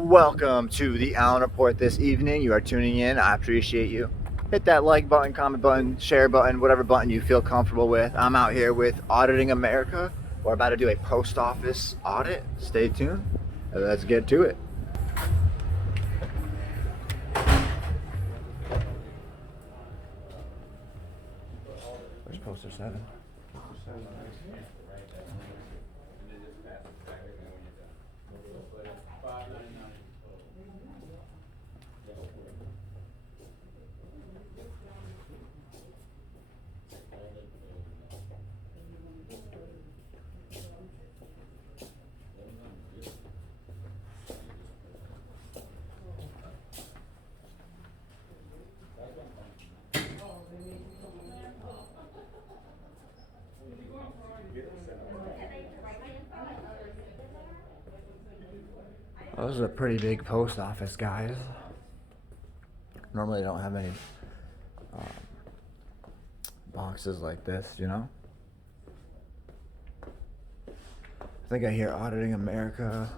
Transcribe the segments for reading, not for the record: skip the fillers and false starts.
Welcome to the Allen Report this evening. You are tuning in. I appreciate you. Hit that like button, comment button, share button, whatever button you feel comfortable with. I'm out here with Auditing America. We're about to do a post office audit. Stay tuned. Let's get to it. Where's poster 7? Well, this is a pretty big post office, guys. Normally, I don't have any boxes like this, you know? I think I hear Auditing America.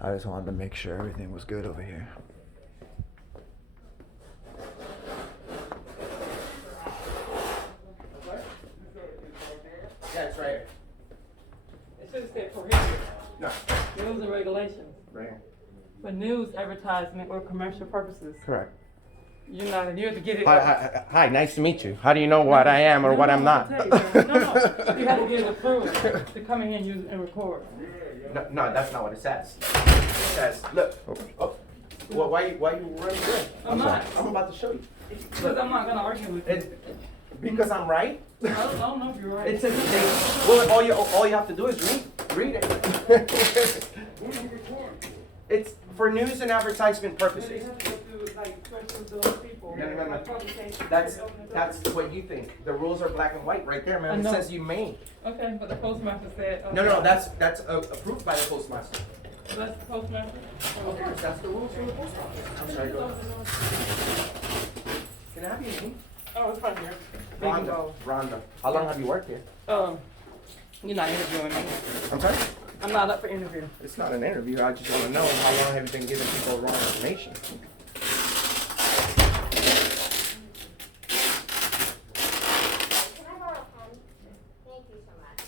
I just wanted to make sure everything was good over here. Yeah, it's right here. It should have said prohibited. No. Rules and regulations. Right here. For news, advertisement, or commercial purposes. Correct. You're have to get it. Hi, nice to meet you. How do you know what I am or what I'm not? No, you have to get it approved to come in here and use and record. No, that's not what it says. It says, look. Oh. Well, why you running away? I'm not. I'm about to show you. Because I'm not going to argue with you. Because I'm right? I don't know if you're right. It says, well, all you have to do is read it. It's for news and advertisement purposes. They have to go through, like, special those people. No. Publication. That's what you think. The rules are black and white right there, I man. It know. says you may. Okay, but the postmaster said. No, that's approved by the postmaster. That's the postmaster? Of course, that's the rules from the post office. I'm sorry, go ahead. Can I have your name? Oh, it's right here. Rhonda. How long have you worked here? You're not interviewing me. I'm sorry? I'm not up for interview. It's not an interview. I just want to know how long have you been giving people wrong information? Can I borrow a pen? Thank you so much.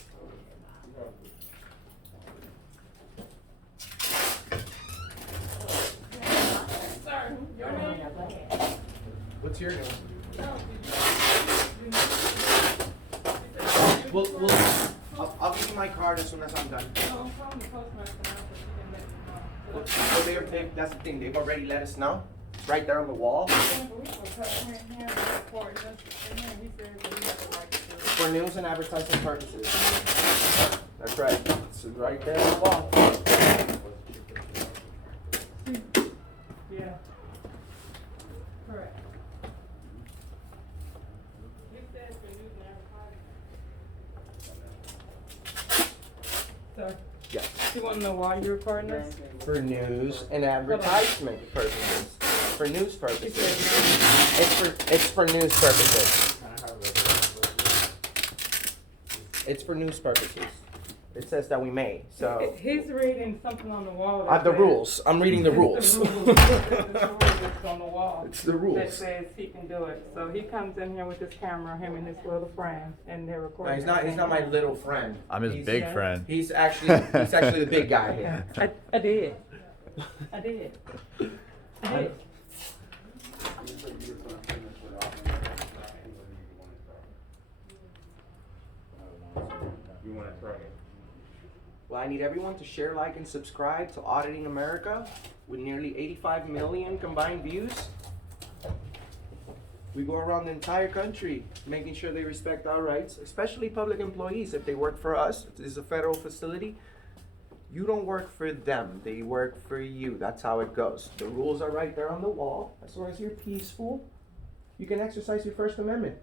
Sir, your name? What's your name? I'll give you my card as soon as I'm done. No, I'm calling the postmaster now so she can let me know. Well, that's the thing. They've already let us know. It's right there on the wall. For news and advertising purposes. That's right. It's right there on the wall. Yeah. Correct. It says for news and advertising. Sir, Yes. you want to know why you're recording this? For news and advertisement purposes. For news purposes. It's for news purposes. It's for news purposes. It says that we may. So He's reading something on the wall. the rules. I'm reading the rules. The rules that's on the wall. It's the That rules. says he can do it. So he comes in here with his camera, him and his little friend, and they're No, recording. he's not my little friend. I'm his He's- big friend. He's actually the big guy here. I did. I did. I did. You want to try it? Well, I need everyone to share, like, and subscribe to Auditing America with nearly 85 million combined views. We go around the entire country making sure they respect our rights, especially public employees. If they work for us, this is a federal facility. You don't work for them, they work for you. That's how it goes. The rules are right there on the wall. As long as you're peaceful, you can exercise your First Amendment.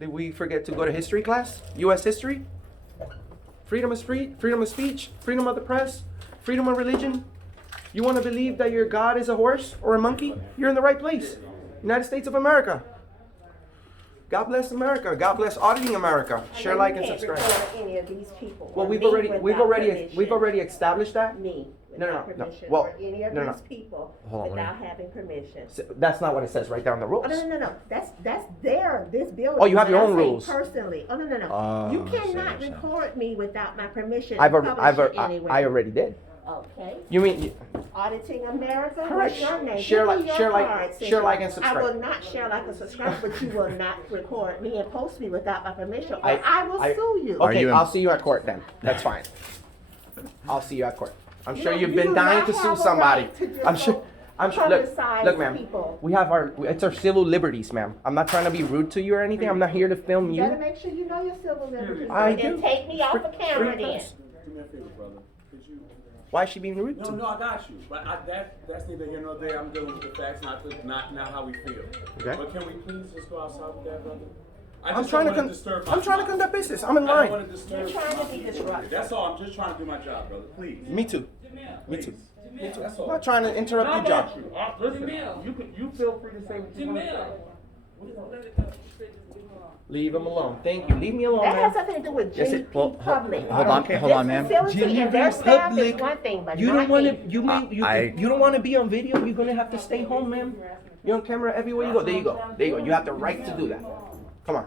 Did we forget to go to history class? U.S. history? Freedom of speech, freedom of the press, freedom of religion. You want to believe that your God is a horse or a monkey? You're in the right place. United States of America. God bless America. God bless Auditing America. Share, like, and subscribe. Any of these people. Well, or we've me already without permission. established that. Me No. permission, Well, or any of no. these people Hold on, let me- without having permission. So that's not what it says right there on the rules. Oh, no. That's this building. Oh, you have your But own I'm saying rules. Personally. Oh, no. Oh, You I see cannot what you're saying. record me without my permission. I already did. Okay. You mean Auditing America, Correct. what's your name? Share Give me like- your share like- card, share Cynthia. like and subscribe. I will not share like and subscribe, but you will not record me and post me without my permission, or I- I will I- sue you. Are okay? you in- I'll see you at court then. That's fine. I'll see you at court. I'm sure No, you've you been do dying not to sue have a somebody. right to just I'm sure. Look, publicize ma'am. people. We have it's our civil liberties, ma'am. I'm not trying to be rude to you or anything. I'm not here to film You better you. make sure you know your civil liberties. I and do. take me off the camera Free then. press. Do me a favor, brother. Could you? Why is she being rude to No, me? I got you. But that's neither here nor there. I'm dealing with the facts, not how we feel. Okay. But can we please just go outside with that, brother? I I'm just trying don't to wanna disturb I'm trying to my- conduct business. I'm in I don't line. want to disturb. You're trying to my be people. disruptive. That's all. I'm just trying to do my job, brother. Please. Me too. Me Please. too. Me too. That's I'm all. not trying to interrupt your job. Listen, you feel free to say what you want to say. Leave him alone. Thank you. Leave me alone, That has man. something to do with Yes, GP it- well, Public. Hold on, hold on, ma'am. This facility and their staff is one thing, but You not don't want to. me. You don't want to be on video. You're gonna have to stay home, ma'am. You're on camera everywhere you go. There you go. There you go. You have the right to do that. Come on.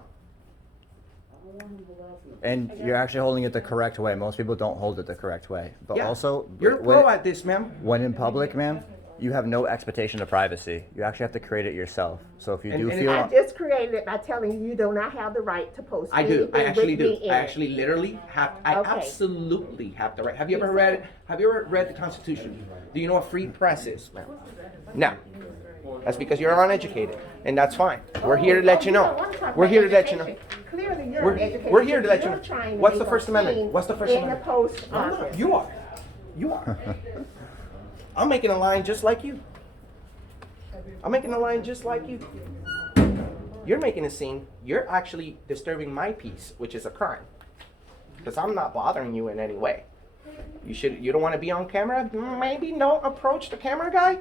And you're actually holding it the correct way. Most people don't hold it the correct way. But Yeah. also, You're a pro at this, ma'am. when in public, ma'am, you have no expectation of privacy. You actually have to create it yourself. So if you And- do and feel, I just created it by telling you you do not have the right to post I do. I anything actually with do. me in I it. actually literally have. I Okay. absolutely have the right. Have you ever read? Have you ever read the Constitution? Do you know what free press is, ma'am? No. That's because you're uneducated, and that's fine. We're here to let you don't know. wanna talk We're about here to let you know. education. Clearly, you're We're- uneducated. we're here to let you You're know. trying to What's make the First a Amendment? scene What's the First in Amendment? the post I'm not. office. You are. You are. I'm making a line just like you. I'm making a line just like you. You're making a scene. You're actually disturbing my peace, which is a crime. Because I'm not bothering you in any way. You don't want to be on camera? Maybe don't approach the camera guy?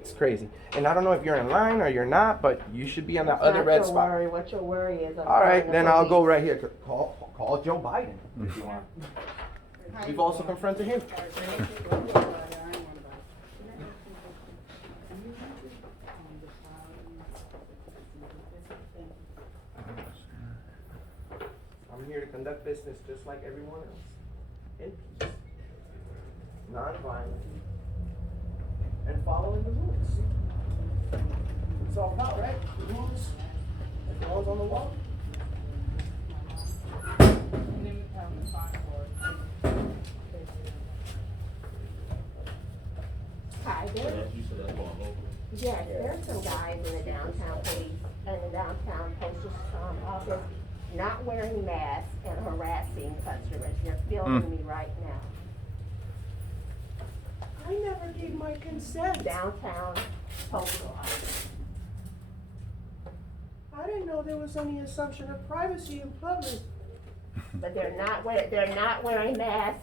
It's crazy. And I don't know if you're in line or you're not, but you should be on that other Not red your spot. worry. What your worry is. I'm All right, calling the then I'll go police. right here. Call Joe Biden if you want. We've also confronted him. I'm here to conduct business just like everyone else. In peace. Non-violent. And following the rules. It's all about, right? The rules. And the rules on the wall. Hi, yes, there's some guys in the downtown police, in the downtown postal office, not wearing masks and harassing customers. They're filming me right now. I never gave my consent. Downtown postal office. I didn't know there was any assumption of privacy in public. But they're not wearing masks.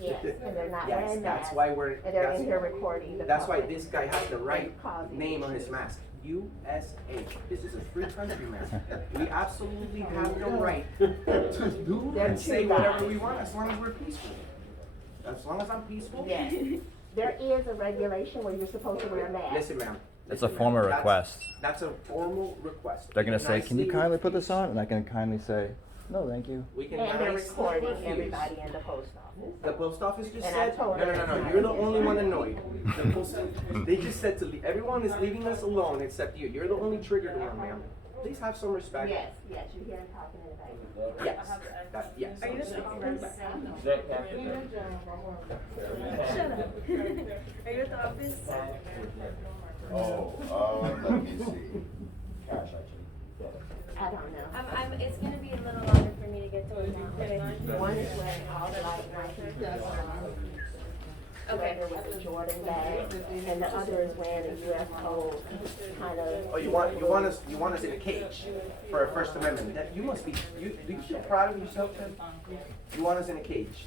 Yes, and they're not Yes, wearing that's masks. why we're. And they're that's- in here recording the That's why public. this guy has the right Causing name on his issues. mask. USA. This is a free country, man. We absolutely have the right to do They're and say two whatever guys. we want as long as we're peaceful. As long as I'm peaceful. Yes. There is a regulation where you're supposed to wear a mask. Listen, ma'am. It's a Listen, formal ma'am. request. That's a formal request. They're gonna say, "Can you Nicely kindly put this refuse. on?" And I can kindly say, "No, thank you." We can And they're nicely recording refuse. everybody in the post office. The post office just And I said, told no, her no, no, it's no, not you're the an only issue. one annoyed. The post, they just said to leave, everyone is leaving us alone except you. You're the only triggered one, ma'am. Please have some respect. Yes, you hear him talking in the back. Yes, yes. Are you the speaking office? back. Shut up. Are you at the office? Let me see. Cash, actually. I don't know. it's gonna be a little longer for me to get to it now. One is wearing all black Nike. Okay. With a Jordan bag, and the other is wearing a U.S. code kind of. Oh, you want us in a cage for a First Amendment? You must be. Do you feel proud of yourself, Tim? You want us in a cage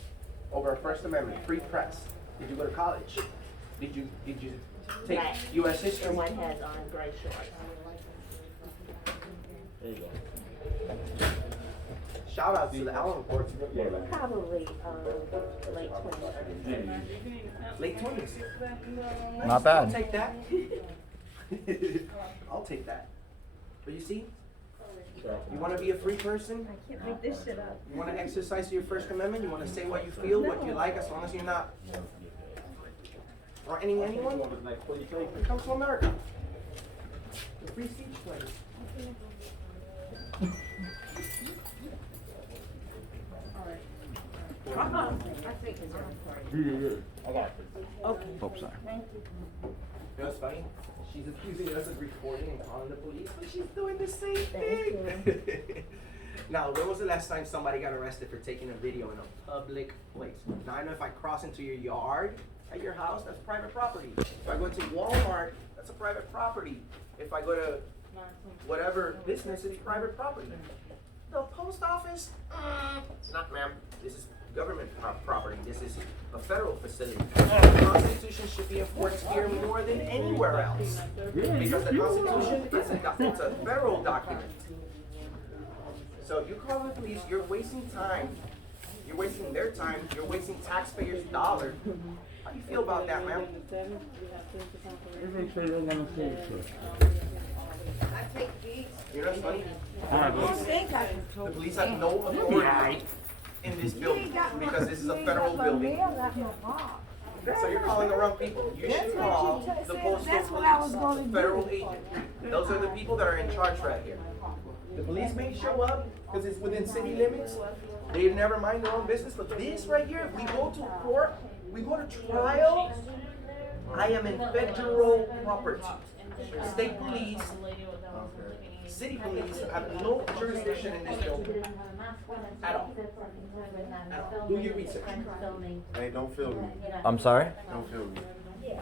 over a First Amendment, free press? Did you go to college? Did you take Black. U.S. history? And one has on gray shorts. shout out to the Allen reports. Probably, late 20s. Late 20s. Not bad. I'll take that. I'll take that. But you see, you want to be a free person? I can't make this shit up. You want to exercise your First Amendment? You want to say what you feel, what you like, as long as you're not threatening anyone? Come to America. The free speech place. Oh, sorry. You know what's funny? She's accusing us of recording and calling the police, but she's doing the same thing. Now, when was the last time somebody got arrested for taking a video in a public place? Now, I know if I cross into your yard at your house, that's private property. If I go to Walmart, that's a private property. If I go to whatever business, it's private property. The post office, not ma'am. This is government property. This is a federal facility. The Constitution should be enforced here more than anywhere else. Because the Constitution is it's a federal document. So if you call the police, you're wasting time. You're wasting their time. You're wasting taxpayers' dollars. How do you feel about that, ma'am? You know what's funny? The police have no authority in this building because this is a federal building. So you're calling the wrong people. You should call the postal police, the federal agent. Those are the people that are in charge right here. The police may show up because it's within city limits. They never mind their own business. But this right here, if we go to court, we go to trial, I am in federal property. State police, city police have no jurisdiction in this building at all. At all. Do your research. Hey, don't feel me. I'm sorry? Don't feel me.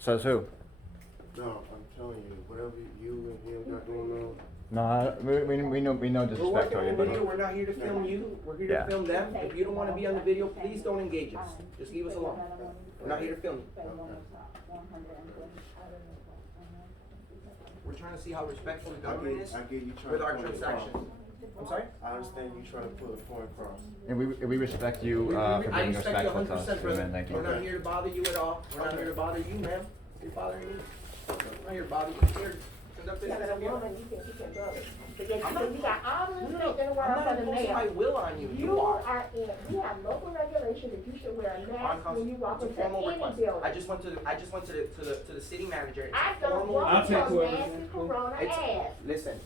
Says who? No, I'm telling you, whatever you and him got going on. No, we know We're disrespect to working on anybody. video. We're not here to film you. We're here Yeah. to film them. If you don't want to be on the video, please don't engage us. Just leave us alone. We're not here to film you. We're trying to see how respectful the government is I get you trying with to our point across. transactions. I'm sorry? I understand you trying to put a point across. And we respect you for I being respect you respectful to us, 100%, brother. man. Thank you. We're not here to bother you at all. We're not here to bother you, ma'am. You're bothering me. I'm not here to bother you. I'm here to conduct Yeah, business but a here. woman, you think you can go it. But yet I'm you think you got all the No, respect in the I'm world not for the imposing my mayor. will on you. You are in, we have local regulations that you should wear a mask when you walk It's a into formal any request. building. I just went to the city manager. It's I a don't formal want take your whoever's nasty corona It's- ass Listen,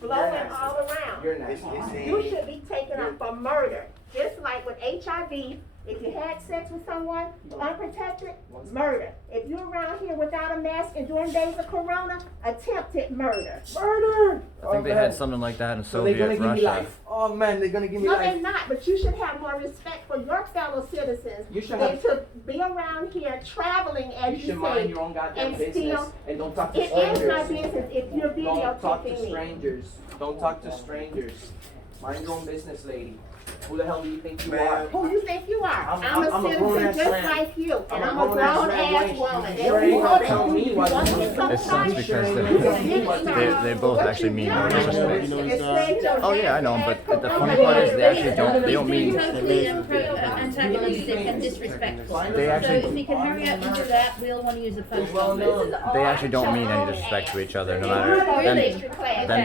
blowing nasty. all around. you're nasty. You should be taken up for murder, just like with HIV. If you had sex with someone unprotected, murder. If you're around here without a mask and during days of corona, attempted murder. Murder! I think they had something like that in So they're Soviet gonna give me Russia. life. Oh man, they're gonna give me No, they're life. not, but you should have more respect for your fellow citizens You should than have- to be around here traveling You as should you mind say. your own goddamn and business still- and don't talk to It is my strangers. business if you're Don't talk to videotaping me. strangers. Don't talk to strangers. Mind your own business, lady. Who the hell do you think you Man. are? Who you think you are? I'm I'm a a citizen grown-ass just man. like you, I'm and a I'm a grown-ass grown man. ass You woman. sure If ain't you gonna want to tell me you what want to to do. get some It sucks time, because you they both what actually you mean do no is disrespect. spread your Oh yeah, I know, nasty but the ass funny corona part is they actually don't. They virus. don't mean. Totally antagonistic and disrespectful. They So actually. if we can hurry up and do that, we'll want to use the post office. They actually don't mean any disrespect to each other, no matter Really? them disagreeing. Okay.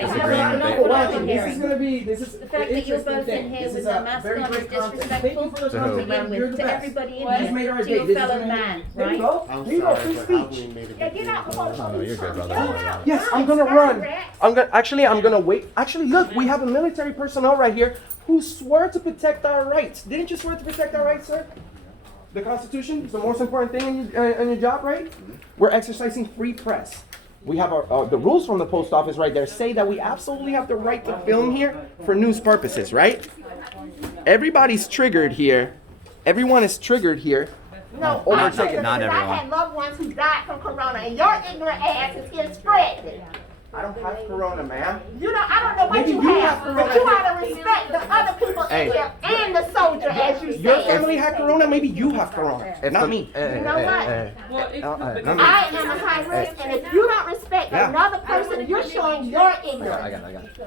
They, Well, This is gonna be, this is The fact that you're both in here with a mask on is disrespectful To who? to begin with, to everybody in You've made here, our to day. your This is fellow gonna be- man, There you right? go. I'm There you go, sorry, free but I speech. wouldn't made a Yeah, big get out deal before about the it. no, you're good, brother. Get out. Yes, I'm gonna run. I'm gonna wait. Actually, look, we have a military personnel right here who swore to protect our rights. Didn't you swear to protect our rights, sir? The Constitution is the most important thing in your job, right? We're exercising free press. We have the rules from the post office right there say that we absolutely have the right to film here for news purposes, right? Everybody's triggered here. Everyone is triggered here. No, Over I'm taken. saying Not because everyone. I had loved ones who died from corona, and your ignorant ass is here spreading it. I don't have corona, ma'am. You know, I don't know what Maybe you you have, have but you ought to respect the other people Hey. in here and the soldiers danger as you Your said. family had corona, maybe you have corona, not me. You know what? Well, if, I am a high risk, and if you don't respect Yeah. another person, you're showing your ignorance. I got it.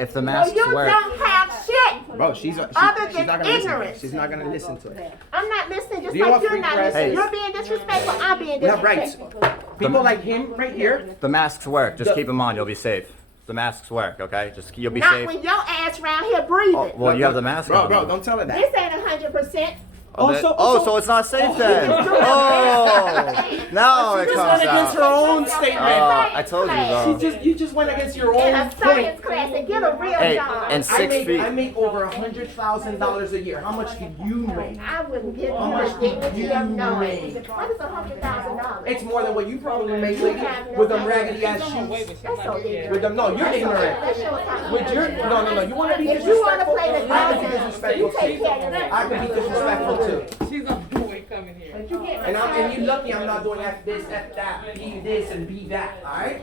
If the So masks you work, don't have shit. Bro, she's Other not than gonna listen. ignorance. She's not gonna listen to it. I'm not listening, just Do you like want you're free not press? listening. Hey. You're being disrespectful, I'm being We have rights. disrespectful. People like him right here. the masks work. Just The- keep them on. You'll be safe. The masks work, okay? Just you'll be Not safe. when your ass around here breathing. Oh, well, you have the mask Bro, on. bro, don't tell her that. This ain't 100%. So it's not safe then. Oh, now it She just comes went against her out. own statement. I told you, bro. You just went against your In own a point. science class and get a real Hey, job. and 6 feet. I make over $100,000 a year. How much do you make? I wouldn't give you How much the do dignity you of knowing. make? What is $100,000? It's more than what you probably make, lady, with them raggedy ass shoes. That's so ignorant. With them, no, you're ignorant. That shows how With your, no, you wanna be If you wanna disrespectful? play the I can be game, disrespectful you take too. care of your I can be disrespectful too. she's on the way coming here. And you lucky I'm not doing F this, F that, be this, and be that, alright?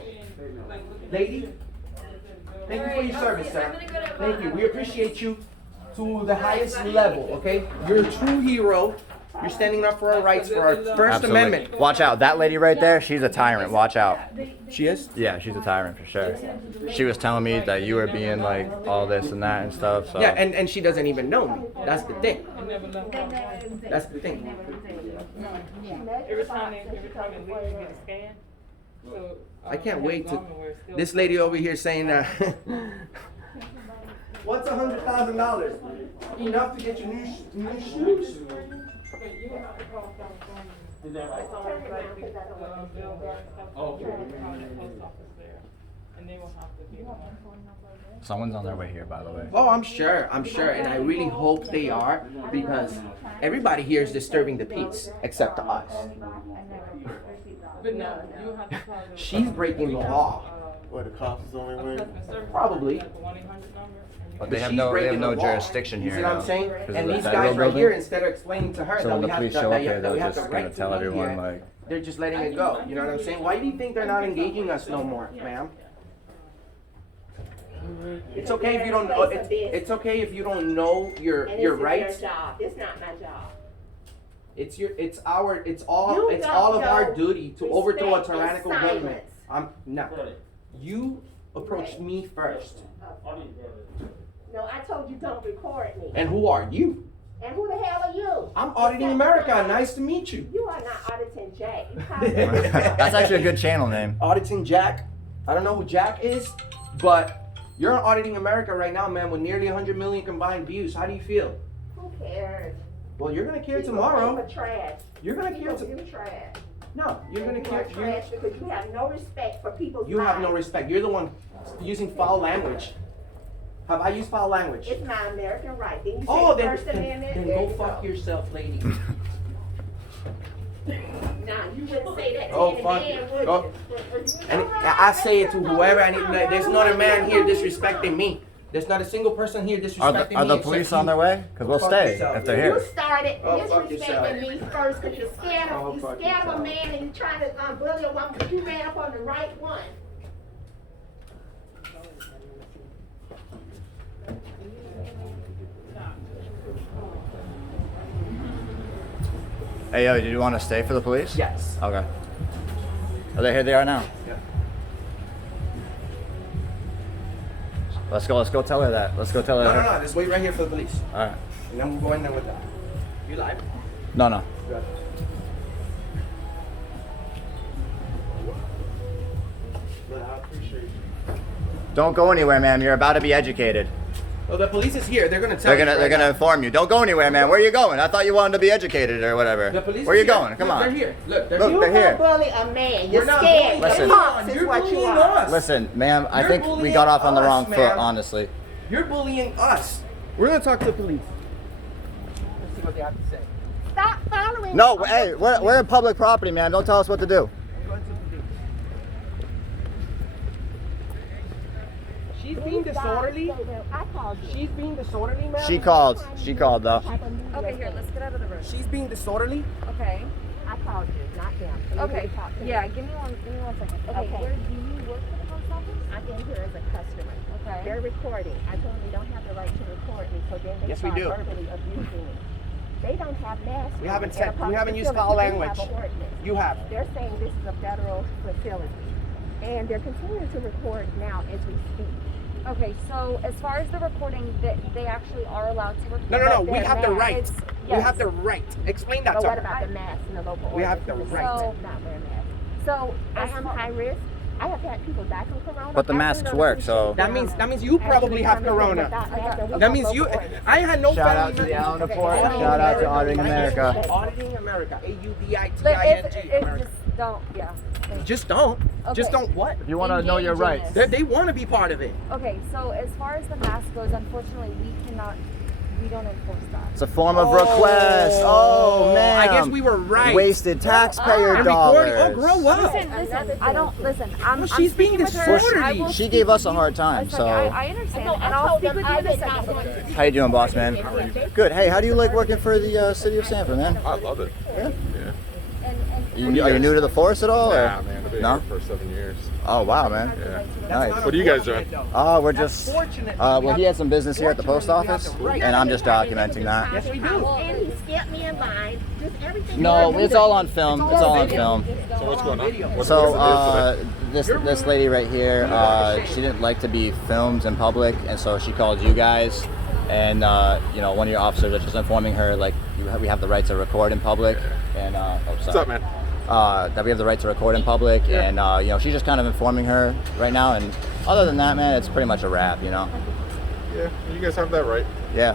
Lady, thank you for your service, sir. Thank you. We appreciate you to the highest level, okay? You're a true hero. You're standing up for our rights, for our First Amendment. Watch out. That lady right there, she's a tyrant. Watch out. She is? Yeah, she's a tyrant for sure. She was telling me that you were being like all this and that and stuff. So Yeah, and she doesn't even know me. That's the thing. That's the thing. Every time they leave, you get a scan. So, I can't wait to. longer where it's still- This lady over here saying that. What's $100,000? Enough to get you new shoes? But you have to call California. It's always like the bill guard stuff. Oh, okay. You have to call the post office there, and they will have to be the one. someone's on their way here, by the way. Oh, I'm sure, and I really hope they are, because everybody here is disturbing the peace, except us. But no, you have to call the. She's breaking the law. What, the cops is on their way? Customer service. Probably. Like the 1-800 number. But they have She's no breaking the law. jurisdiction here. You see what I'm now, saying? 'cause of And the these federal guys right building. here, instead of explaining to her So that when we the have police to, show up here, that we they're have just the gonna right tell to be everyone here, like. they're just letting it go. You know what I'm saying? Why do you think they're not engaging us no more, ma'am? It's okay if you don't know. It's okay if you don't know your rights. It's your job. It's not my job. It's all You it's don't all of our know duty to overthrow a respect and tyrannical government. silence. No. You approached me first. No, I told you don't record me. And who are you? And who the hell are you? I'm Auditing America. Nice to meet you. You are not auditing Jack. That's actually a good channel name. Auditing Jack. I don't know who Jack is, but you're on Auditing America right now, man, with nearly 100 million combined views. How do you feel? Who cares? Well, you're gonna care People tomorrow. pay for trash. You're gonna care People tomorrow. do trash. No, you're gonna You care. are trash because you have no respect for people's You have no lives. respect. You're the one using foul language. Have I used foul language? It's my American right. Then you say Oh, then, First Amendment. then there go you fuck yourself, lady. Now, you wouldn't say that to Oh, any fuck man, you. would Go. you? And I say it to whoever. There's not a man here disrespecting me. There's not a single person here disrespecting Are the me. police except on their way? Because we'll Fuck stay yourself. if they're You here. started Oh, fuck disrespecting me first because you're scared Oh, of, you fuck scared of a yourself. man and you're trying to bully a woman because you ran up on the right one. Hey, yo, did you want to stay for the police? Yes. Okay. Are they here? They are now. Yeah. Let's go tell her that. Let's go tell her. No, just wait right here for the police. All right. And then we'll go in there with that. You live? No. Good. But I appreciate you. Don't go anywhere, ma'am. You're about to be educated. Well, the police is here. They're gonna tell They're you. gonna right now. inform you. Don't go anywhere, man. Where are you going? I thought you wanted to be educated or whatever. The police Where are you is here. going? Come Look, on. They're here. Look, Look, You they're here. don't bully a man. You're We're not scared. bullying Listen. You're punks is You're what you bullying are. us. Listen, ma'am. I You're think we bullying got off on the us, wrong foot, ma'am. honestly. You're bullying us. We're gonna talk to the police. Let's see what they have to say. Stop following No, me. hey, we're in public property, man. Don't tell us what to do. I'm going to the police. She's being disorderly. I called you. She's being disorderly, ma'am. She called though. Okay, here, let's get out of the room. She's being disorderly. Okay. I called you, not them. So you Okay. can talk to me. Yeah, give me one second. Okay, Okay. where do you work for the post office? I'm in here as a customer. Okay. They're recording. I told them they don't have the right to record me, so then they Yes, we start do. verbally abusing me. They don't have masks. We on haven't in said- a public we haven't used facility. foul We language. have an ordinance. You have. They're saying this is a federal facility. And they're continuing to record now as we speak. Okay, so as far as the recording, they actually are allowed to record. No. But We have the they're right. It's- We yes. have the right. Explain that But to what her. about the masks in the local We have ordinance? the It's right. against not wearing masks. So I as am far- high risk. I have had people die from corona. But the I masks really don't work, so- appreciate That means you probably have corona. That means you. I had no Shout family out to the members- Allen Report. Shout out to Auditing America. Auditing America. AUDITING. it America. just don't, yeah. Just don't. Just Okay. don't what? If you want to know your Engage in rights. this. They want to be part of it. Okay, so as far as the mask goes, unfortunately, we don't enforce that. It's a form of request. Oh, man. I guess we were right. Wasted taxpayer And dollars. recording. Oh, grow up. Listen, I don't, listen, I'm she's being speaking with her. disorderly. I will She speak gave us with a you. hard time, It's so- okay, I understand, and I'll speak with you in a second. How you doing, boss man? Good. Hey, how do you like working for the city of Sanford, man? I love it. And Are you new to the force at all? Or? Nah, man, I've been No? here for 7 years. Oh, wow, man. Yeah. Nice. What are you guys doing? We're just. Well, he had some business here at the post office, and I'm just documenting that. Yes, we do. And he skipped me in line. Just everything. No, it's all on film. It's all on film. So what's going on? What So is it today? this lady right here, she didn't like to be filmed in public, and so she called you guys, and one of your officers was just informing her like we have the right to record in public, and What's up, man? that we have the right to record in public, and she's just kind of informing her right now, and other than that, man, it's pretty much a wrap, Yeah, you guys have that right. Yeah.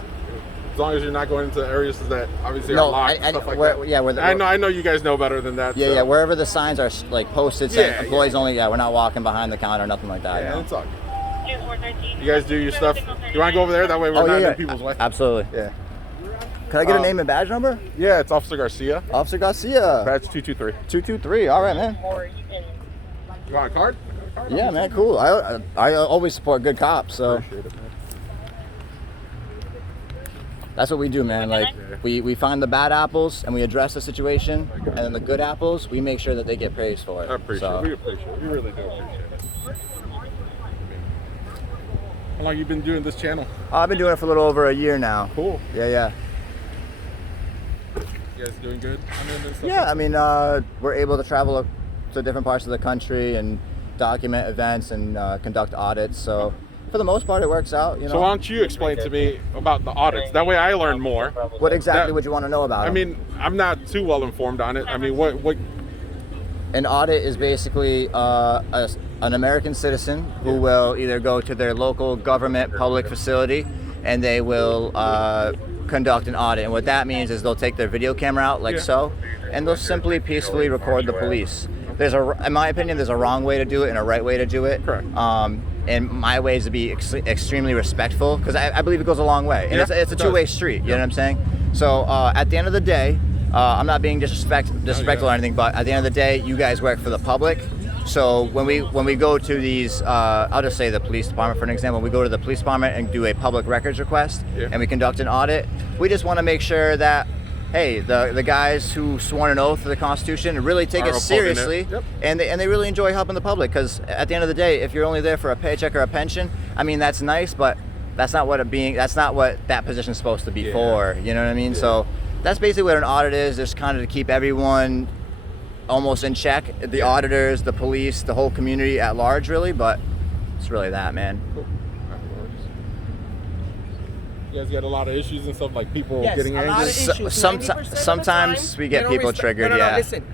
As long as you're not going into areas that obviously No, are locked, I- stuff like we're- that. yeah, we're the- I know you guys know better than that. Yeah, so. yeah. Wherever the signs are like posted saying Yeah, employees only, we're not walking behind the counter, nothing like that. Yeah, you it's know? all good. You guys do your stuff. You want to go over there? That way we're Oh, not yeah, in people's way. Absolutely. Yeah. Can I get a name and badge number? Yeah, it's Officer Garcia. Officer Garcia. Badge 223. 223. All right, man. You want a card? Yeah, man. Cool. I always support good cops, so Appreciate it, man. that's what we do, man. Like we find the bad apples and we address the situation, and then the good apples we make sure that they get praised for it. I appreciate So, it. We appreciate it. We really do appreciate it. How long you been doing this channel? I've been doing it for a little over a year now. Cool. Yeah. You guys doing good? Yeah, I mean, we're able to travel to different parts of the country and document events and conduct audits. So, for the most part, it works out. So why don't you explain to me about the audits? That way I learn more. What exactly would you want to know about I them? mean, I'm not too well informed on it. I mean, what? An audit is basically an American citizen who will either go to their local government public facility and they will conduct an audit. And what that means is they'll take their video camera out like so, and they'll simply peacefully record the police. In my opinion, there's a wrong way to do it and a right way to do it. Correct. And my way is to be extremely respectful, because I believe it goes a long way. And it's a two-way street, you know what I'm saying? So at the end of the day, I'm not being disrespectful or anything, but at the end of the day, you guys work for the public. So when we go to these, I'll just say the police department for an example. We go to the police department and do a public records request, and we conduct an audit. We just want to make sure that, hey, the guys who sworn an oath to the Constitution really take it seriously, and they really enjoy helping the public. Because at the end of the day, if you're only there for a paycheck or a pension, I mean that's nice, but that's not what that position's supposed to be for. You know what I mean? So that's basically what an audit is. Just kind of to keep everyone almost in check, the auditors, the police, the whole community at large, really. But it's really that, man. Cool. You guys got a lot of issues and stuff, like people getting angry. Lot of issues. Sometimes we get people triggered. No, listen.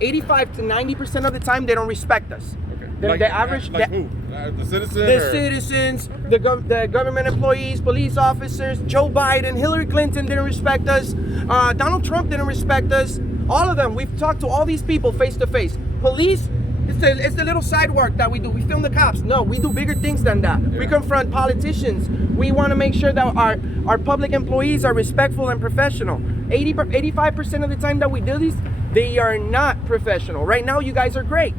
85 to 90% of the time, they don't respect us. Like, The average, like who? The citizen? the or? citizens, the government employees, police officers, Joe Biden, Hillary Clinton didn't respect us, Donald Trump didn't respect us, all of them. We've talked to all these people face to face. Police, it's the little side work that we do. We film the cops. No, we do bigger things than that. We confront politicians. We want to make sure that our public employees are respectful and professional. 85% of the time that we do these, they are not professional. Right now, you guys are great.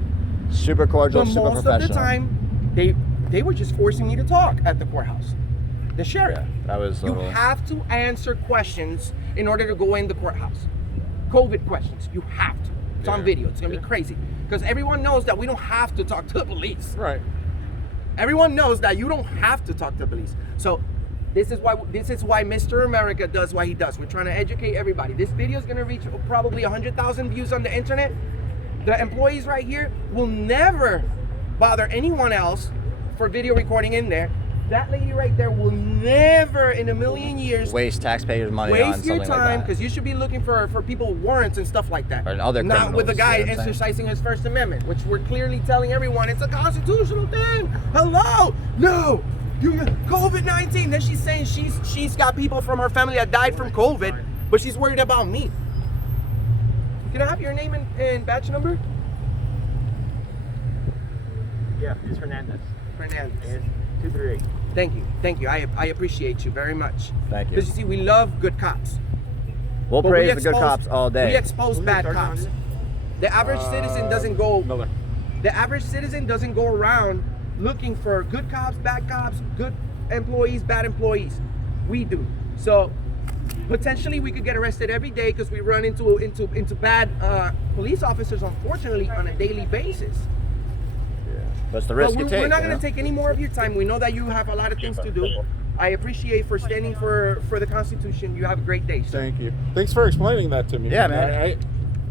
Super cordial, But super most professional. of the time, they were just forcing me to talk at the courthouse. The sheriff. That was a You little... have to answer questions in order to go in the courthouse. COVID questions. You have to. It's on video. It's gonna be crazy because everyone knows that we don't have to talk to the police. Right. Everyone knows that you don't have to talk to the police. So this is why Mr. America does what he does. We're trying to educate everybody. This video is going to reach probably 100,000 views on the internet. The employees right here will never bother anyone else for video recording in there. That lady right there will never in a million years Waste taxpayers' money on waste something your time, like that. because you should be looking for people with warrants and stuff like that. Or other not with the criminals, guy you know what I'm saying? exercising his First Amendment, which we're clearly telling everyone it's a constitutional thing. Hello, no, you COVID-19. Then she's saying she's got people from her family that died from COVID, but she's worried about me. Can I have your name and badge number? Yeah, it's Hernandez. Hernandez. It's 238. Thank you. I appreciate you very much. Thank you. Because you see, we love good cops. We'll But praise we the good expose- cops all day. We expose bad cops. The average citizen doesn't go. Miller. The average citizen doesn't go around looking for good cops, good employees, bad employees. We do. So potentially we could get arrested every day because we run into bad police officers, unfortunately, on a daily basis. That's the risk But you take. we're not you going know? to take any more of your time. We know that you have a lot of things to do. I appreciate for standing for the Constitution. You have a great day, sir. Thank you. Thanks for explaining that to me. Yeah, man.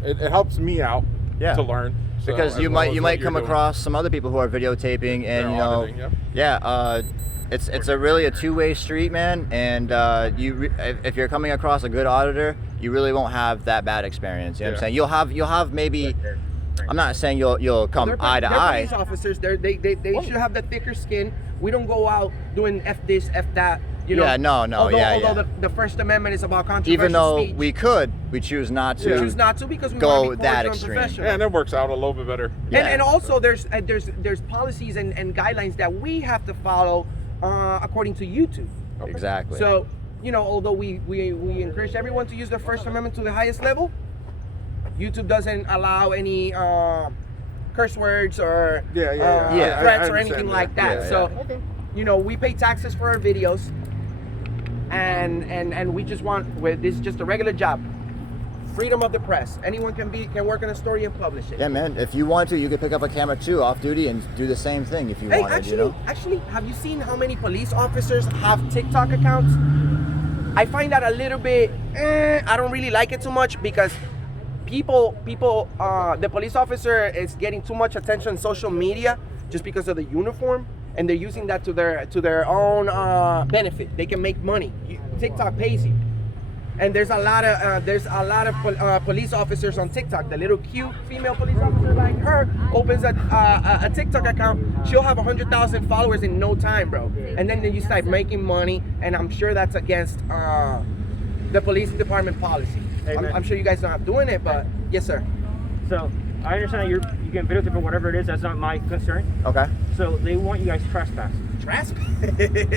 It helps me out Yeah. to learn. So, Because as you well might as you what might you're come doing. across some other people who are videotaping, and They're you know, auditing, yep. it's a really a two-way street, man. And if you're coming across a good auditor, you really won't have that bad experience. You know what I'm Yeah. saying? You'll have maybe. I'm not saying you'll come They're eye to they're eye. police officers. They should have the thicker skin. We don't go out doing F this, F that. You know. Yeah, no, Although the First Amendment is about controversial Even though speech. we could, we choose not to. We choose not to because we go want to be that cordial and extreme. professional. Yeah, and it works out a little bit better. Yeah. And also there's policies and guidelines that we have to follow according to YouTube. Exactly. So, you know, although we encourage everyone to use their First Amendment to the highest level, YouTube doesn't allow any curse words or Yeah. Yeah. threats I or anything understand like that. that. Yeah, So, Okay. you know, we pay taxes for our videos, and we just want, this is just a regular job. Freedom of the press. Anyone can work on a story and publish it. Yeah, man. If you want to, you could pick up a camera too, off duty, and do the same thing if you Hey, wanted. You know. actually, have you seen how many police officers have TikTok accounts? I find that a little bit, I don't really like it too much because the police officer is getting too much attention on social media just because of the uniform, and they're using that to their own benefit. They can make money. TikTok pays you. And there's a lot of police officers on TikTok. The little cute female police officer like her opens a TikTok account. She'll have 100,000 followers in no time, bro. And then you start making money, and I'm sure that's against the police department policy. Hey, man. I'm sure you guys are not doing it, but yes, sir. So I understand that you can videotape or whatever it is. That's not my concern. Okay. So they want you guys trespass. Trespass?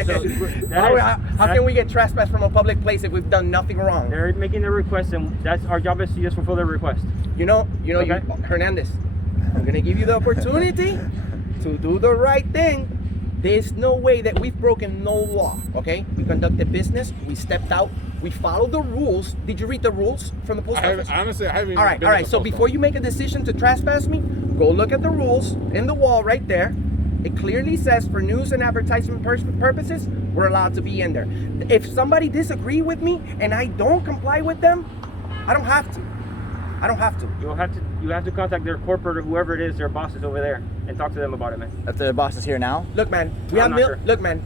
So How can we get trespassed from a public place if we've done nothing wrong? They're making their request, and that's our job is to just fulfill their request. You know, Okay. Hernandez, I'm gonna give you the opportunity to do the right thing. There's no way that we've broken no law, okay? We conducted business, we stepped out, we followed the rules. Did you read the rules from the post office? Honestly, I haven't even All right. been to the So post before office. you make a decision to trespass me, go look at the rules in the wall right there. It clearly says for news and advertisement purposes, we're allowed to be in there. If somebody disagree with me and I don't comply with them, I don't have to. You have to contact their corporate or whoever it is, their bosses over there, and talk to them about it, man. If the boss is here now. Look, man. I'm not sure. Look, man.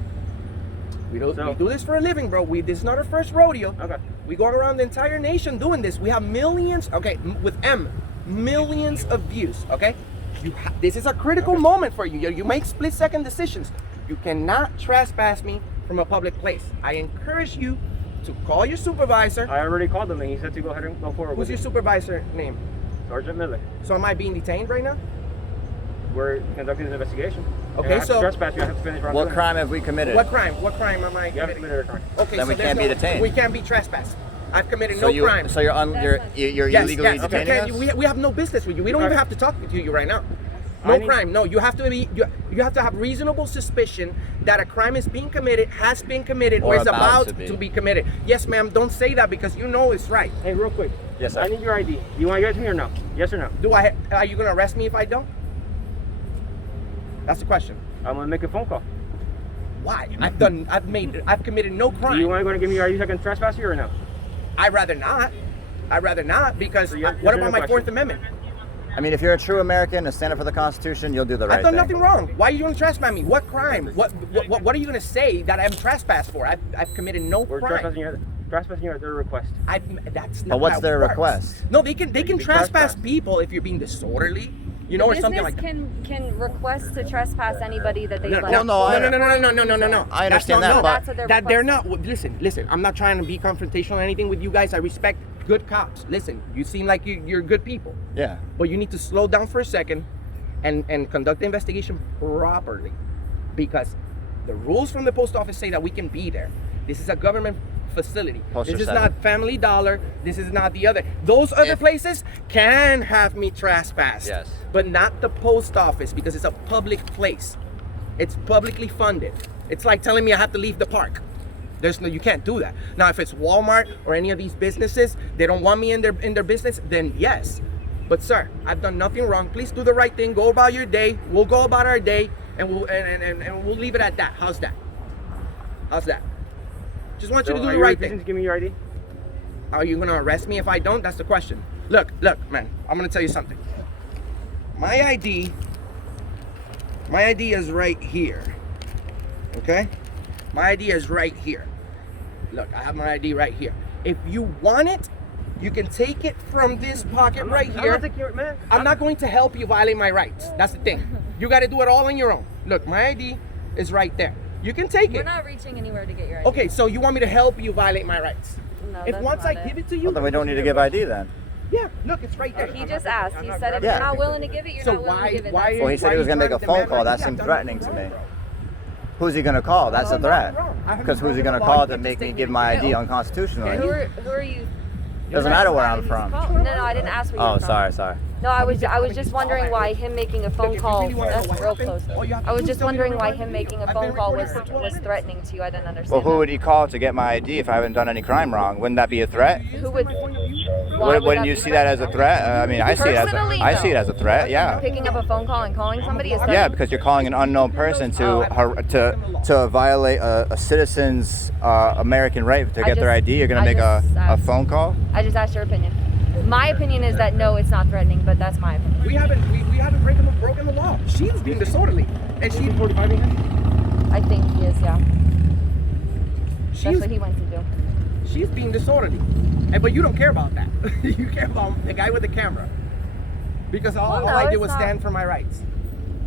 We do this for a living, bro. This is not our first rodeo. Okay. We go around the entire nation doing this. We have millions. Okay, with millions of views. Okay. This is a critical moment for you. You make split-second decisions. You cannot trespass me from a public place. I encourage you to call your supervisor. I already called them, and he said to go ahead and go forward Who's with your it. supervisor name? Sergeant Miller. So am I being detained right now? We're conducting an investigation. Okay, If I have so- to trespass, you have to finish. What crime have we committed? What crime? What crime am I You haven't committing? committed a crime. Okay, Then so we there's can't be detained. We can't be trespassed. I've committed So no crime. So you're Yes, illegally yes. detaining Okay, us? we have no business with you. We don't Okay. even have to talk to you right now. I No need- crime. No, you have to have reasonable suspicion that a crime is being committed, has been committed, or Or is about about to to be. be committed. Yes, ma'am. Don't say that because you know it's right. Hey, real quick. Yes, sir. I need your ID. You want to give it to me or no? Yes or no? Are you gonna arrest me if I don't? That's the question. I'm gonna make a phone call. Why? I've committed no Do crime. you want to go and give me your ID so I can trespass you or no? I'd rather not because So you're what answering about the my question. Fourth Amendment? I mean, if you're a true American, a stand up for the Constitution, you'll do the right I've done thing. nothing wrong. Why are you going to trespass me? What crime? What are you going to say that I'm trespassed for? I've committed no We're crime. trespassing you at their request. That's not But what's how it their works. request? No, they can can trespass trespass. people if you're being disorderly, you know, or something like that. can request to trespass anybody that they No, let. Well, no, I- no. I understand that, but That's what they're they're requesting. not. Listen. I'm not trying to be confrontational or anything with you guys. I respect good cops. Listen, you seem like you're good people, yeah. but you need to slow down for a second and conduct the investigation properly, because the rules from the post office say that we can be there. This is a government facility. Poster This is 7. not Family Dollar. This is not the other. Those other places can have me trespassed. Yes. But not the post office, because it's a public place. It's publicly funded. It's like telling me I have to leave the park. You can't do that. Now, if it's Walmart or any of these businesses, they don't want me in their business, then yes. But sir, I've done nothing wrong. Please do the right thing. Go about your day. We'll go about our day, and we'll leave it at that. How's that? How's that? Just want you to do the right thing. Give me your ID. Are you gonna arrest me if I don't? That's the question. Look, man. I'm gonna tell you something. My ID is right here. Okay? My ID is right here. Look, I have my ID right here. If you want it, you can take it from this pocket right here. I'm not taking your man. I'm not going to help you violate my rights. That's the thing. You got to do it all on your own. Look, my ID is right there. You can take We're it. not reaching anywhere to get your ID. Okay, so you want me to help you violate my rights? No, If that's once not I give it to you, Well, then we don't need to give ID then. yeah, look, it's right there. He just asked. He said if Yeah. you're not willing to give it, you're So not willing to give it. why That's Well, he it. said he was going to make a trying to phone demand call. my That ID? seemed I've done threatening to nothing me. wrong. Who's he going to call? That's a threat. Because who's he going to call to make me give my ID Who unconstitutionally? are you? Doesn't matter where I'm from. No, I didn't ask where you're Oh, from. sorry. No, I was just wondering why him making a phone call. That's real close. I was just wondering why him making a phone call was threatening to you. I didn't understand. Well, who that. would he call to get my ID if I haven't done any crime wrong? Wouldn't that be a threat? Who would? Why would Wouldn't that you be see that as a threat? I mean, I see it as Personally, I see it no. as a threat. Yeah. Picking up a phone call and calling somebody is that? Yeah, because you're calling an unknown person to violate a citizen's American right to I get their just- ID. You're gonna I make a just asked. phone call. I just asked your opinion. My opinion is that no, it's not threatening, but that's my opinion. We haven't broken the law. She's being disorderly, and she 45 again? I think he is, yeah. That's she's what he went to do. she's being disorderly, but you don't care about that. You care about the guy with the camera, because all Well, no, I did it's was not- stand for my rights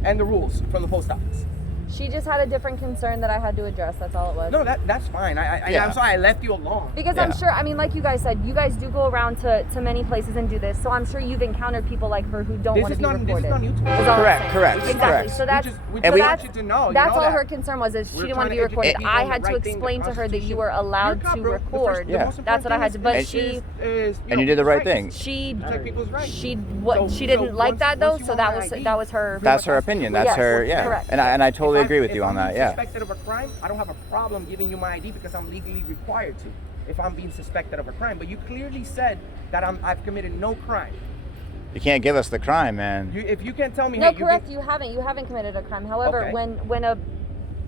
and the rules from the post office. She just had a different concern that I had to address. That's all it was. No, that's fine. Yeah. I'm sorry I left you alone. Because Yeah. I'm sure, I mean, like you guys said, you guys do go around to many places and do this. So I'm sure you've encountered people like her who don't This want is to be not recorded. YouTube. Is all I'm Correct, saying. correct, Exactly. correct. So that's We And just we- want you to know. that's you know all that. her concern was. Is she We're didn't want to trying be to educate recorded. people I on had the to right thing, the explain to her that Constitution. you were allowed Your to cop, the record. Yeah. most That's what I had to. But important she thing is, And you did the right thing. she protect people's rights. she So- she didn't so like once- that though. once you So want that my was ID, that was her. That's her opinion. That's Yes, her. Yeah. correct. And I totally agree with you on that. If I'm Yeah. suspected of a crime, I don't have a problem giving you my ID because I'm legally required to. If I'm being suspected of a crime, but you clearly said that I've committed no crime. You can't give us the crime, man. If you can't tell me, No, hey, correct. You haven't committed a crime. However, Okay. when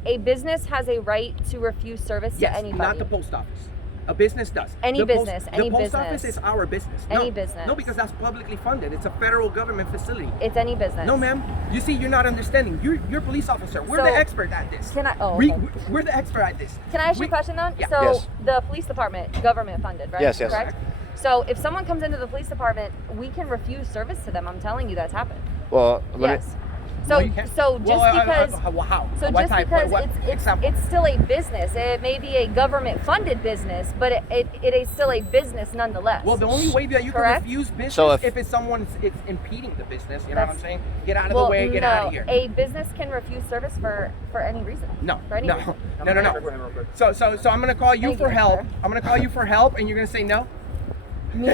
a business has a right to refuse service yes, to anybody. not the post office. A business does. Any The business, any the post business. office is our business. Any No, business. No, because that's publicly funded. It's a federal government facility. It's any business. No, ma'am. You see, you're not understanding. You're a police officer. We're So, the expert at this. Can I? Oh, We- okay. We're the expert at this. Can I ask you a question though? Yeah. So Yes. the police department, government funded, right? Yes, yes. Correct? So if someone comes into the police department, we can refuse service to them. I'm telling you that's happened. Well, Yes. No, So you can't. so just Well, because how? so What just type? because What example? it's still a business. It may be a government funded business, but it is still a business nonetheless. Well, the only way that you Correct? can refuse business So if if- it's someone it's impeding the business. You know what I'm That's- saying? Get out of well, the way. Get no, out of here. a business can refuse service for any reason. No, for any no, reason. no. So I'm gonna call you Thank for you, help. sir. I'm gonna call you for help, and you're gonna say no. Me?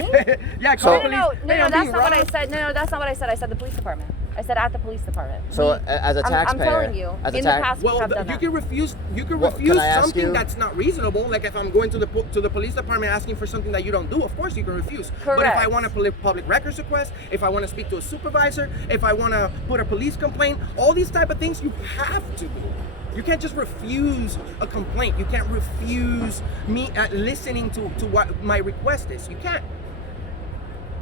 Yeah, So- call No, police. Hey, no, I'm that's being not what I robbed. said. No, that's not what I said. I said the police department. I said at the police department. So as a taxpayer, I'm telling you, as a in the past we Well, have done you that. can refuse. You can Well, refuse can I ask something you- that's not reasonable. Like if I'm going to the police department asking for something that you don't do, of course you can refuse. But if I Correct. want a public records request, if I want to speak to a supervisor, if I want to put a police complaint, all these type of things you have to do. You can't just refuse a complaint. You can't refuse me listening to what my request is. You can't.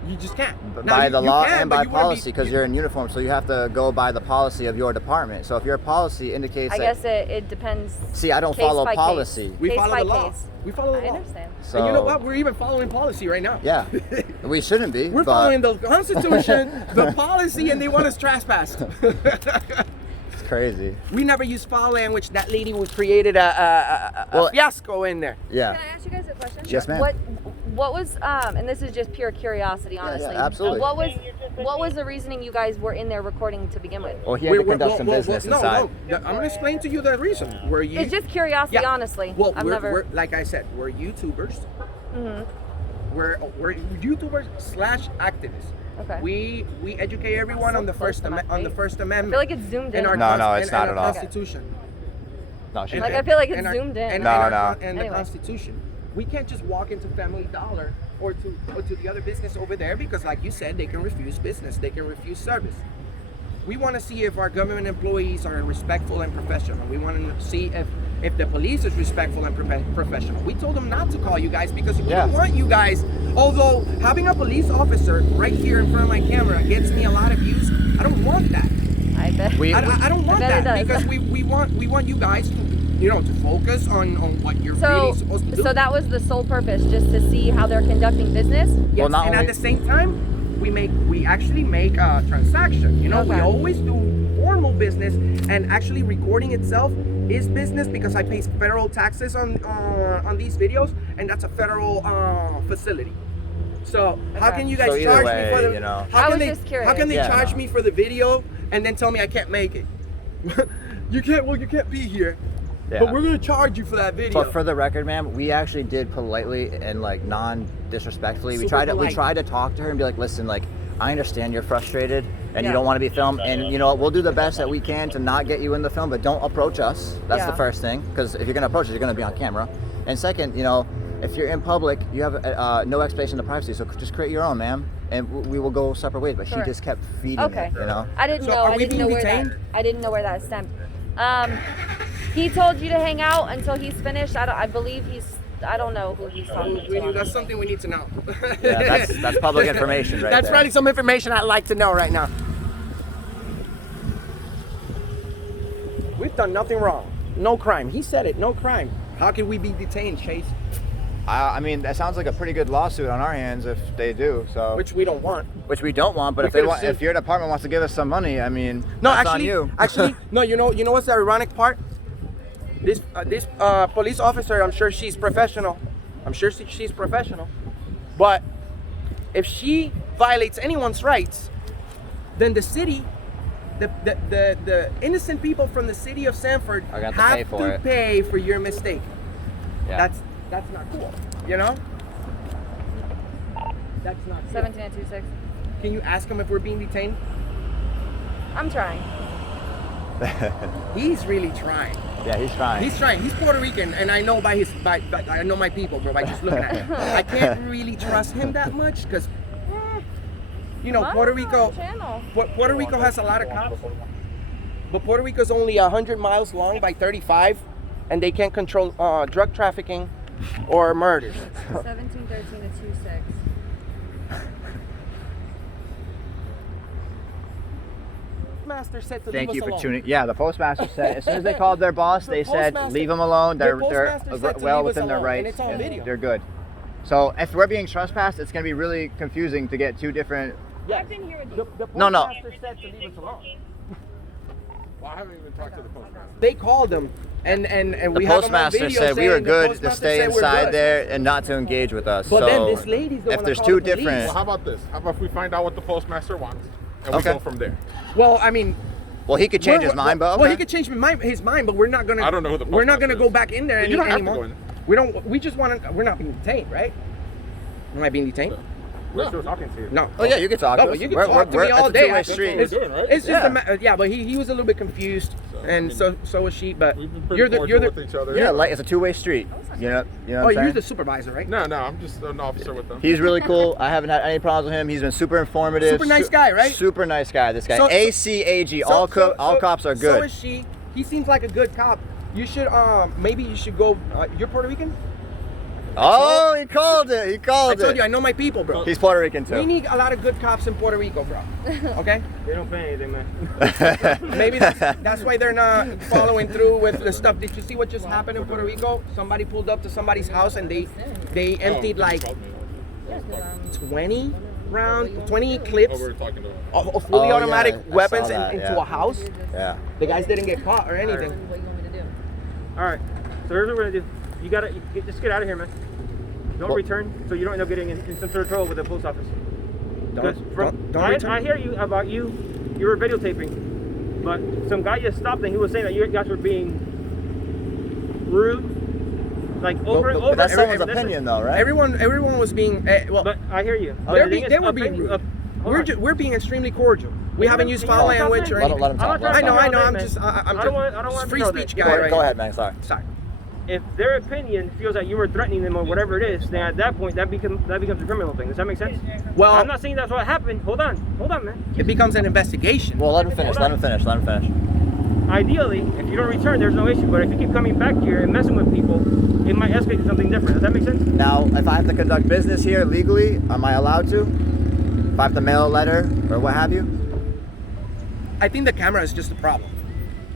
You just can't. Now, by you- the you law can, and but by you wanna be- policy, because you're in uniform, so you have to go by the policy of your department. So if your policy indicates I that, guess it depends. see, I don't case follow by case. policy. We Case follow by the law. case. We follow the I law. understand. So And you know what? We're even following policy right now. yeah, we shouldn't be. We're but following the Constitution, the policy, and they want us trespassed. It's crazy. We never use foul language. That lady was created a Well- fiasco in there. Yeah. Can I ask you guys a question? Yes, ma'am. What was and this is just pure curiosity, honestly. absolutely. What was the reasoning you guys were in there recording to begin with? Well, he had to conduct some business no, inside. No, I'm gonna explain to you the reason. Were you? It's just curiosity, Yeah. honestly. Well, I've we're, never. we're like I said, we're YouTubers. Mhm. We're YouTubers / activists. Okay. We educate everyone on the close First to my on the face. First I Amendment. feel like it's zoomed in. in our No, it's in not our at all. Constitution. No, she Like, didn't. I feel like it's And our- zoomed in. And, No, and, no. our, and Anyway. the Constitution. We can't just walk into Family Dollar or to the other business over there because, like you said, they can refuse business. They can refuse service. We want to see if our government employees are respectful and professional. We want to see if the police is respectful and professional. We told them not to call you guys because we don't want you guys. Although having a police officer right here in front of my camera gets me a lot of views, I don't want that. I bet. I don't want bet it that does. because we want you guys to focus on what you're really supposed to do. So that was the sole purpose, just to see how they're conducting business. Yes, Well, not and only- at the same time, we actually make a transaction. We Okay. always do formal business, and actually recording itself is business because I pay federal taxes on these videos, and that's a federal facility. So how Okay. can you guys So either charge way, me for the? you know. How I can was they? just curious. How can they Yeah, charge no. me for the video and then tell me I can't make it? You can't. Well, you can't be here. Yeah. But we're gonna charge you for that video. But for the record, ma'am, we actually did politely and like non-disrespectfully. We Super tried polite. to talk to her and be like, listen, like I understand you're frustrated and Yeah. you don't want to be filmed, and you know what, we'll do the best that we can to not get you in the film, but don't approach us. That's Yeah. the first thing, because if you're gonna approach us, you're gonna be on camera. And second, if you're in public, you have no expectation of privacy, so just create your own, ma'am, and we will go separate ways. But Sure. she just kept feeding Okay. it, I didn't So know. are I we didn't know being where that. detained? I didn't know where that stemmed. He told you to hang out until he's finished. I believe he's. I don't know who he's talking to. That's something we need to know. Yeah, that's public information right That's there. probably some information I'd like to know right now. We've done nothing wrong. No crime. He said it. No crime. How can we be detained, Chase? I mean, that sounds like a pretty good lawsuit on our hands if they do. So Which we don't want. which we don't want, but We if they could've want, sued. if your department wants to give us some money, I mean, No, that's actually, on you. no. You know what's the ironic part? This police officer, I'm sure she's professional. I'm sure she's professional. But if she violates anyone's rights, then the city, the innocent people from the city of Sanford Are gonna have have to pay for it. pay for your mistake. Yeah. That's not cool. You know? That's not cool. 17926. Can you ask him if we're being detained? I'm trying. He's really trying. Yeah, he's trying. He's trying. He's Puerto Rican, and I know I know my people, bro. By just looking at him, I can't really trust him that much because, Puerto Rico. Puerto Rico has a lot of cops, but Puerto Rico's only 100 miles long by 35, and they can't control drug trafficking or murders. 1713 to 26. Master said to Thank leave you us for alone. tuning. Yeah, the postmaster said as soon as they called their boss, they said postmaster- leave them alone. They're the postmaster said to well leave us within their alone, and rights. it's on video. They're good. So if we're being trespassed, it's gonna be really confusing to get two different. Yes. The No, no. postmaster said to leave us alone. Well, I haven't even talked to the postmaster. They called him, and The we have him on postmaster video said we were saying the good to postmaster stay said we're inside good. there and not to engage with us. But so then this lady's the if one that there's called two the police. different. Well, how about this? How about if we find out what the postmaster wants and we Okay. go from there? Well, I mean, Well, he could change his mind, but well, okay. he could change his mind, but we're not gonna. I don't know who the We're not postmaster gonna is. go back in there But you don't have to anymore. go in. We don't. We just want to. We're not being detained, right? Am I being detained? We're still talking to you. No. Oh yeah, you can talk. No, to but us. you can We're- talk to we're- me all it's a day. two-way It's street. just Yeah. yeah, but he was a little bit confused, and so was she. But We've been pretty you're the cordial you're the with each other. Yeah, like it's a two-way street. You know oh, what I'm you're saying? the supervisor, right? No, I'm just an officer with them. He's really cool. I haven't had any problems with him. He's been super informative. Super nice guy, right? Super nice guy. This guy. So- ACAG. All cops are So good. is she. He seems like a good cop. You should maybe you should go. You're Puerto Rican? Oh, he called it. He I called told you I it. know my people, bro. He's Puerto Rican We too. need a lot of good cops in Puerto Rico, bro. Okay? They don't pay anything, man. Maybe that's why they're not following through with the stuff. Did you see what just happened in Puerto Rico? Somebody pulled up to somebody's house and they emptied like 20 clips we're talking to him. of fully Oh, automatic yeah, I weapons saw that, into yeah. a house. Yeah. The guys didn't get caught or anything. All right. So here's what we're gonna do. You gotta just get out of here, man. Don't return, so you don't end up getting in some sort of trouble with the post office. Because Don't return. I hear you about you were videotaping, but some guy just stopped and he was saying that you guys were being rude, like over. But that's someone's listen, opinion, though, right? Everyone was being well. But I hear you. They were being rude. We're being extremely cordial. We haven't used foul language or anything. Let him talk. I'm not let him trying talk. to I'm man. just I don't want free to know speech that. guy. Right Go now. ahead, man. Sorry. Sorry. If their opinion feels that you were threatening them or whatever it is, then at that point that becomes a criminal thing. Does that make sense? Well, I'm not saying that's what happened. Hold on, man. it becomes an investigation. Well, let him finish. Let him finish. Let him finish. Ideally, if you don't return, there's no issue. But if you keep coming back here and messing with people, it might escalate to something different. Does that make sense? Now, if I have to conduct business here legally, am I allowed to? If I have to mail a letter or what have you? I think the camera is just a problem.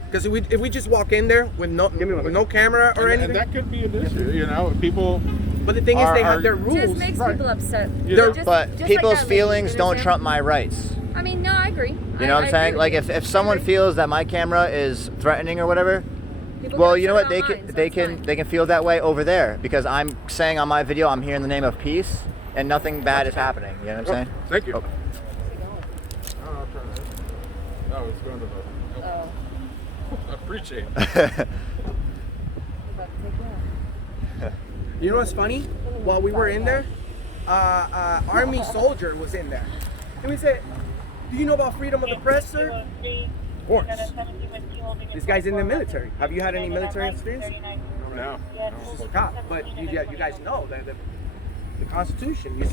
Because if we just walk in there with no camera or And anything, that could be an issue, you know. People. but the thing is they are- have their rules. Just makes people upset. Yeah. But Just people's like that feelings lady, don't understand? trump my rights. I mean, no, I agree. You know what I'm saying? Like if someone feels that my camera is threatening or whatever, well, you know what? They can feel that way over there because I'm saying on my video I'm here in the name of peace and nothing bad is happening. You know what I'm saying? Thank you. Oh. No, it's going to the. Oh. I appreciate it. You know what's funny? While we were in there, army soldier was in there, and we said, "Do you know about freedom of the press, sir?" Of course. This guy's in the military. Have you had any military experience? No. This is a cop, but you guys know that the Constitution. You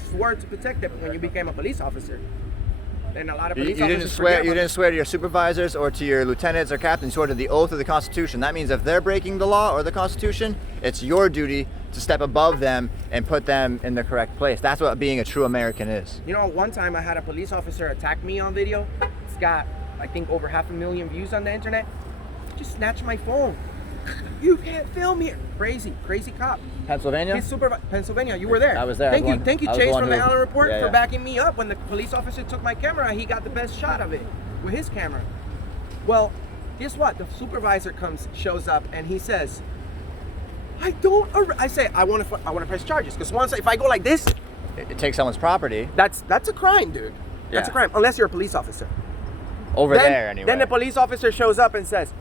swore to protect it when you became a police officer. And a lot of You police didn't officers swear. forget You about didn't swear to your supervisors or to your lieutenants or captains. You swore to the oath of the Constitution. That means if they're breaking the law or the Constitution, it's your duty to step above them and put them in the correct place. That's what being a true American is. You know, one time I had a police officer attack me on video. It's got, I think, over 500,000 views on the internet. Just snatched my phone. You can't film here. Crazy cop. Pennsylvania. He's Pennsylvania. You were there. I was there. Thank I was you, one- thank you, I was the Chase one from the who- Allen Report yeah, for yeah. backing me up. When the police officer took my camera, he got the best shot of it with his camera. Well, guess what? The supervisor shows up, and he says, "I don't." I say, "I want to press charges because once if I go like this, It takes someone's property that's a crime, dude. That's a Yeah. crime unless you're a police officer." over there anyway. Then the police officer shows up and says,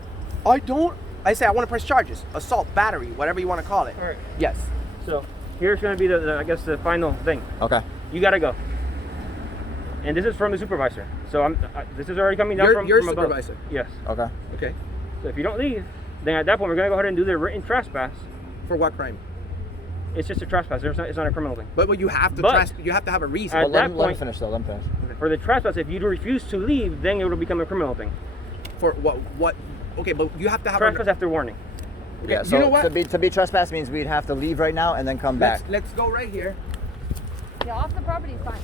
I say, "I want to press charges, assault, battery, whatever you want to call it." All right. Yes. So here's going to be the final thing. Okay. You got to go. And this is from the supervisor. So this is already coming down You're from above. supervisor. Yes. Okay. Okay. So if you don't leave, then at that point we're going to go ahead and do the written trespass. For what crime? It's just a trespass. It's not a criminal thing. But you have to you have to have a reason. At Well, that let him point- finish though. Let him finish. For the trespass, if you refuse to leave, then it will become a criminal thing. For what? Okay, but you have to have Trespass after warning. Okay, Yeah. you So know what? to be trespass means we'd have to leave right now and then come back. Let's go right here. Yeah, off the property is fine.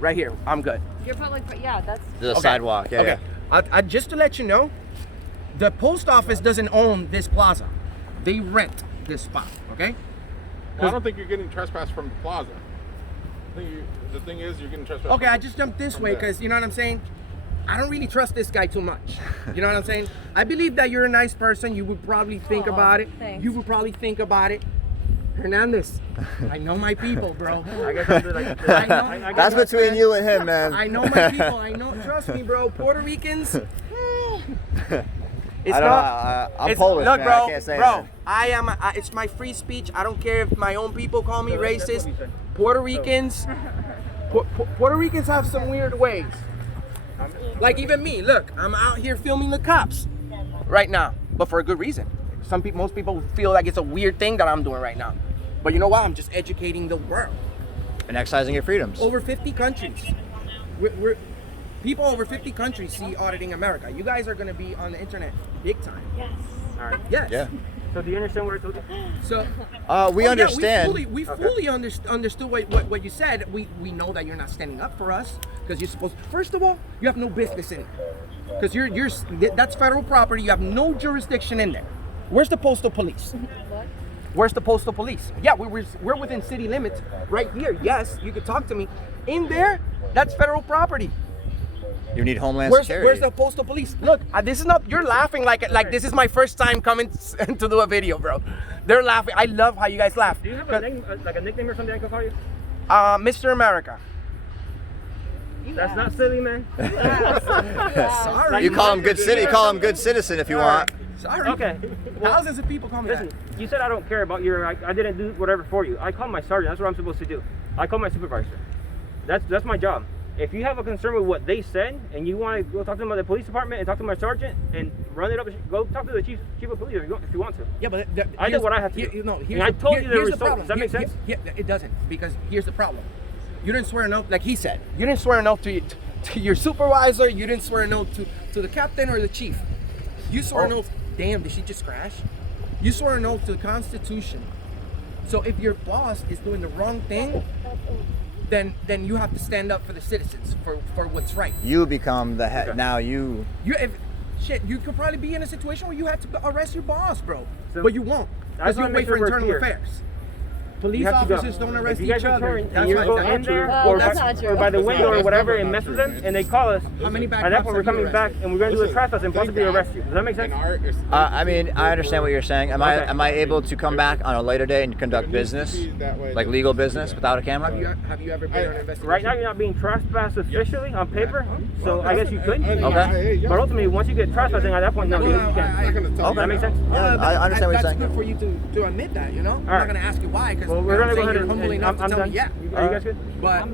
Right here. I'm good. You're public, yeah, that's. The Okay. sidewalk. Yeah. Okay. Yeah. Just to let you know, the post office doesn't own this plaza. They rent this spot. Okay. Well, I don't think you're getting trespassed from the plaza. I think the thing is you're getting trespassed. Okay, from I just jumped this from way there. because you know what I'm saying? I don't really trust this guy too much. You know what I'm saying? I believe that you're a nice person. You would probably think Aw, about it. thanks. You would probably think about it. Hernandez, I know my people, bro. I guess I'll do like I know. That's between you and him, man. I know my people. I know. Trust me, bro. Puerto Ricans. It's I don't not. I'm it's, Polish, look, man. bro, I can't say bro. anything. It's my free speech. I don't care if my own people call me So that's what racist. we said. Puerto Ricans, Puerto Ricans have some weird ways. Like even me. Look, I'm out here filming the cops right now, but for a good reason. Most people feel like it's a weird thing that I'm doing right now, but you know what? I'm just educating the world. And exercising your freedoms. Over 50 countries. People over 50 countries see Auditing America. You guys are going to be on the internet big time. Yes. All right. Yes. Yeah. So do you understand what I told you? So We understand. We fully understood what you said. We know that you're not standing up for us because you're supposed. First of all, you have no business in it because that's federal property. You have no jurisdiction in there. Where's the postal police? What? Where's the postal police? Yeah, we're within city limits right here. Yes, you could talk to me. In there, that's federal property. You need Homeland Where's Security. the postal police? Look, this is not. You're laughing like this is my first time coming to do a video, bro. They're laughing. I love how you guys laugh. Do you have a name, like a nickname or something I can call you? Mr. America. That's not silly, man. Sorry. You call him good city. Call him good citizen if you want. Sorry. Okay. Well, Thousands of people call me listen, that. you said I don't care about your. I didn't do whatever for you. I called my sergeant. That's what I'm supposed to do. I called my supervisor. That's my job. If you have a concern with what they said and you want to go talk to them about the police department and talk to my sergeant and run it up, go talk to the chief of police if you want to. Yeah, but I did what I had to do. And I told you there was results. Does that make sense? Yeah, it doesn't, because here's the problem. You didn't swear an oath, like he said. You didn't swear an oath to your supervisor. You didn't swear an oath to the captain or the chief. You swore an oath. Damn, did she just crash? You swore an oath to the Constitution. So if your boss is doing the wrong thing, then you have to stand up for the citizens for what's right. You become the head. Now you. You could probably be in a situation where you had to arrest your boss, bro. So, but you won't, because you wait for internal affairs. Police officers don't arrest each other. And you go in there or by the window or whatever and mess with them, and they call us. How many back At that cops point, we're have you coming back and we're going to do a trespass and possibly arrest you. Does that make sense? I mean, I understand what you're saying. Am I able to come back on a later day and conduct business, like legal business, without a camera? Have you ever been on an investigation? Right now, you're not being trespassed officially on paper, so I guess you could. Okay. But ultimately, once you get trespassing, at that point, no, you can't. Does that make sense? Yeah, I understand what you're saying. That's good for you to admit that, you know? I'm not going to ask you why, because Well, we're going to go ahead you're humble enough to tell me, yeah. Are you guys good? But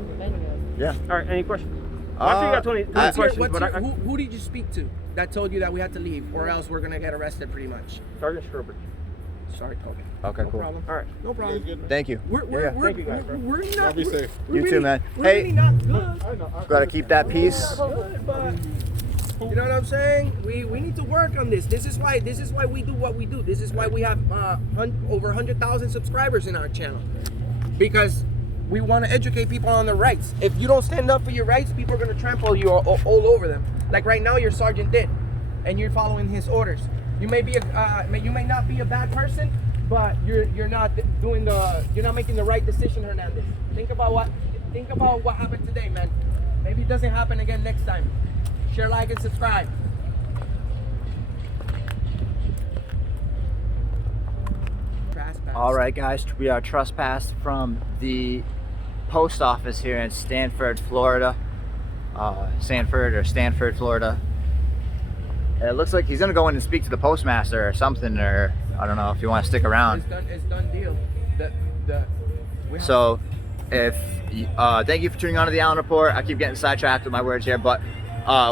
Yeah. All right, any questions? Well, I'm sure you got 20 questions, but who did you speak to that told you that we had to leave, or else we're going to get arrested pretty much? Sergeant Schrober. Sorry, okay. Okay, No cool. problem. All right. No problem. Thank you. We're Thank you, guys. we're not. Be safe. You too, man. We're Hey. really not good. Gotta keep that peace. Good, but you know what I'm saying? We need to work on this. This is why we do what we do. This is why we have over 100,000 subscribers in our channel, because we want to educate people on their rights. If you don't stand up for your rights, people are going to trample you all over them. Like right now, your sergeant did, and you're following his orders. You may not be a bad person, but you're not making the right decision, Hernandez. Think about what happened today, man. Maybe it doesn't happen again next time. Share, like, and subscribe. Trespass. All right, guys, we are trespassed from the post office here in Sanford, Florida. Stanford, Florida. And it looks like he's gonna go in and speak to the postmaster or something, or I don't know if you want to stick around. It's done deal. So, thank you for tuning on to the Allen Report. I keep getting sidetracked with my words here, but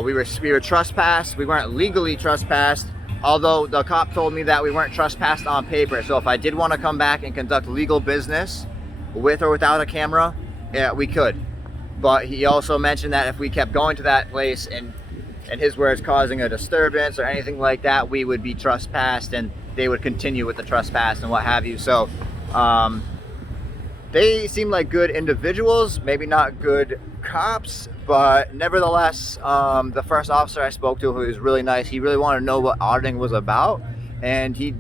we were trespassed. We weren't legally trespassed, although the cop told me that we weren't trespassed on paper. So if I did want to come back and conduct legal business with or without a camera, yeah, we could. But he also mentioned that if we kept going to that place and, in his words, causing a disturbance or anything like that, we would be trespassed and they would continue with the trespass and what have you. So they seem like good individuals, maybe not good cops, but nevertheless, the first officer I spoke to, who was really nice, he really wanted to know what auditing was about, and he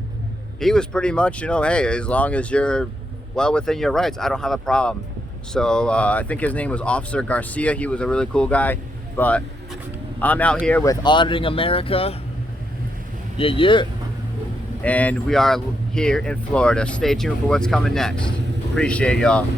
was pretty much, you know, hey, as long as you're well within your rights, I don't have a problem. So I think his name was Officer Garcia. He was a really cool guy. But I'm out here with Auditing America. Yeah. And we are here in Florida. Stay tuned for what's coming next. Appreciate y'all.